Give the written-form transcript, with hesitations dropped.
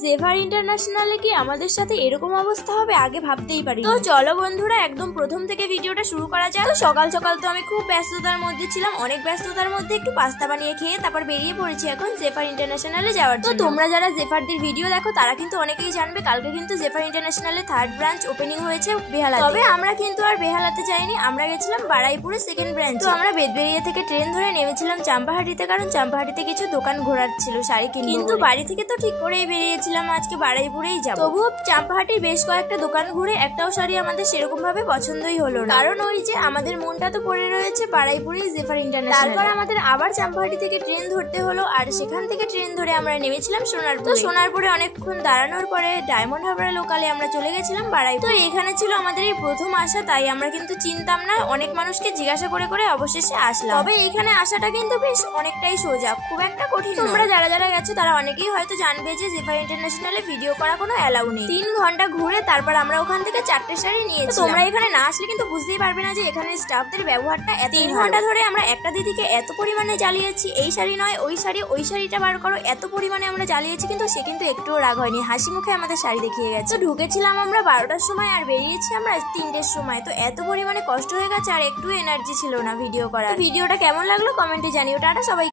জেভার ইন্টারন্যাশনালে কি আমাদের সাথে এরকম অবস্থা হবে আগে ভাবতেই পারি। তো চলো বন্ধুরা একদম প্রথম থেকে ভিডিওটা শুরু করা যাক। তো সকাল সকাল তো আমি খুব ব্যস্ততার মধ্যে ছিলাম, অনেক ব্যস্ততার মধ্যে একটু পাস্তা বানিয়ে খেয়ে তারপর বেরিয়ে পড়েছি এখন জেফার ইন্টারন্যাশনালে যাওয়ার জন্য। তো তোমরা যারা জেফারদের ভিডিও দেখো তারা কিন্তু অনেকেই জানবে কালকে কিন্তু জেফার ইন্টারন্যাশনালে 3rd ব্রাঞ্চ ওপেনিং হয়েছে বেহালাতে। তবে আমরা কিন্তু আর বেহালাতে যাইনি, আমরা গেছিলাম বারাইপুরে 2nd ব্রাঞ্চ। তো আমরা বেদবেরিয়া থেকে ট্রেন ধরে নেমেছিলাম চাম্পাহাটিতে, কারণ চাম্পাহাটিতে কিছু দোকান ঘোরার ছিল শাড়ি কিনবো। কিন্তু বাড়ি থেকে তো ঠিক করেই বেরিয়েছিলাম আজকে বারাইপুরেই যাব। তবুও চাম্পাহাটির বেশ কয়েকটা দোকান ঘুরে একটাও শাড়ি আমাদের সেরকম ভাবে পছন্দই হলো না, কারণ ওই যে আমাদের মনটা তো পড়ে রয়েছে বারাইপুরেই জেফার ইন্টারন্যাশনাল। তারপর আমাদের আবার চাম্পাহাটি থেকে ট্রেন ধরতে হলো, আর সেখান থেকে ট্রেন ধরে আমরা নেমেছিলাম সোনারপুরে। তো সোনারপুরে অনেকক্ষণ দাঁড়ানোর পরে ডায়মন্ড হারবার লোকালে আমরা চলে গেছিলাম বারাইপুর। তো এখানে ছিল আমাদের এই প্রথম আসা, তাই আমরা কিন্তু চিনতাম না, অনেক মানুষকে জিজ্ঞাসা করে করে অবশেষে আসলাম। তবে এখানে আসাটা কিন্তু বেশ অনেকটাই সোজা, খুব একটা কঠিন। তোমরা যারা যারা গেছো তারা অনেকেই হয়তো জানবে যে জেফার ইন্টারন্যাশনালে ভিডিও করা কোনো অ্যালাউ নেই। 3 ঘন্টা ঘুরে তারপর আমরা ওখান থেকে 4টে শাড়ি নিয়েছি। তোমরা এখানে না আসলে কিন্তু বুঝতেই পারবে না যে এখানে স্টাফদের ব্যবহারটা এত। 3 ঘন্টা ধরে আমরা একটা দিদিকে এত পরিমাণে জ্বালিয়েছি, এই শাড়ি নয় ওই শাড়ি, ওই শাড়িটা বার করো, এত পরিমাণে আমরা জ্বালিয়েছি, কিন্তু সে কিন্তু একটুও রাগ হয়নি, হাসি মুখে আমাদের শাড়ি দেখিয়ে গেছে। তো ঢুকেছিলাম আমরা 12টার সময় আর বেরিয়েছি আমরা 3টের সময়। তো এত পরিমাণে কষ্ট হয়ে গেছে আর একটু এনার্জি ছিল না ভিডিও করার। ভিডিওটা কেমন লাগলো কমেন্টে জানিও। টাটা সবাই।